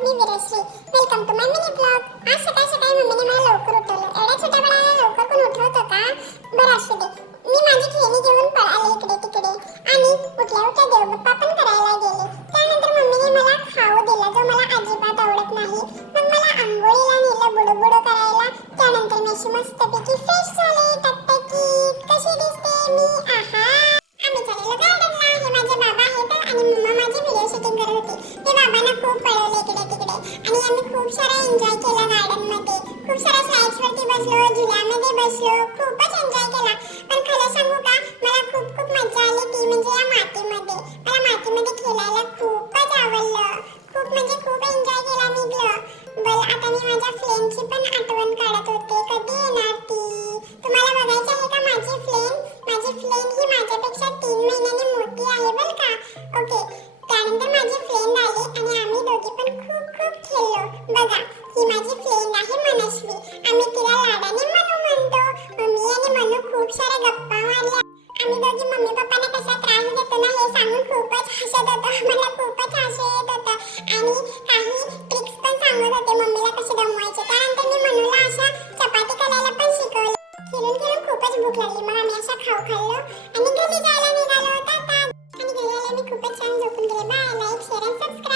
Me Virshri. Welcome to my mini blog. आज सकाळी सकाळी मम्मीने मला लवकर उठवलं. एवढ्या छोट्या बाळाला लवकर कोण उठवतं का? बरं असू दे. मी माझी खेळणी घेऊन पळाले इकडे तिकडे आणि उठल्या उठल्या देवबाप्पा पण करायला गेले. त्यानंतर मम्मीने मला खाऊ दिला जो मला अजिबात आवडत नाही. मग मला आंघोळीला नेलं बुडबुड करायला. त्यानंतर मी अशी मस्तपैकी फ्रेश झाले. टकटकीत कशी दिसते मी? आहा. आम्ही चाललो गार्डनला. हे माझे बाबा आहेत आणि मम्मा माझी व्हिडिओ शूटिंग करत होती. ते बाबांना खूप पळवले इकडे तिकडे आणि आम्ही खूप सारा एन्जॉय केला गार्डन मध्ये. खूप साऱ्या स्लाइड्स वरती बसलो, झुल्यामध्ये बसलो, खूपच एन्जॉय केला. पण खरं सांगू का, मला खूप खूप मजा आली ती म्हणजे या मातीमध्ये. मला मातीमध्ये खेळायला खूपच आवडलं. खूप म्हणजे खूप एन्जॉय केला मी गं. बरं आता मी माझ्या फ्रेंडची पण आठवण काढत होते. कधी येणार ती? तुम्हाला बघायची आहे का माझी फ्रेंड? माझी फ्रेंड ही माझ्यापेक्षा 3 महिन्यांनी मोठी आहे बरं का. ओके. त्यानंतर माझी फ्रेंड आली आणि आम्ही दोघी पण खूप खूप खेळलो. बघा ही माझी फ्रेंड आहे मनस्वी. आम्ही तिला लाडाने मनू म्हणतो. मी आणि मनू खूप साऱ्या गप्पा मारल्या. आम्ही दोघी मम्मी पप्पांना कसा त्रास देतो ना हे सांगून खूपच हसत होतो. मला खूपच हसू येत होतं आणि काही ट्रिक्स पण सांगत होते मम्मीला कसे दमवायचे. त्यानंतर मी मनूला अशा चपाती करायला पण शिकवलं. खेळून खेळून खूपच भूक लागली. मग आम्ही असा खाऊ खाल्लो आणि घरी जायला निघालो. टाटा. आणि घरी आले मी खूपच छान झोपून गेले. बाय. लाईक शेअर आणि सबस्क्राईब.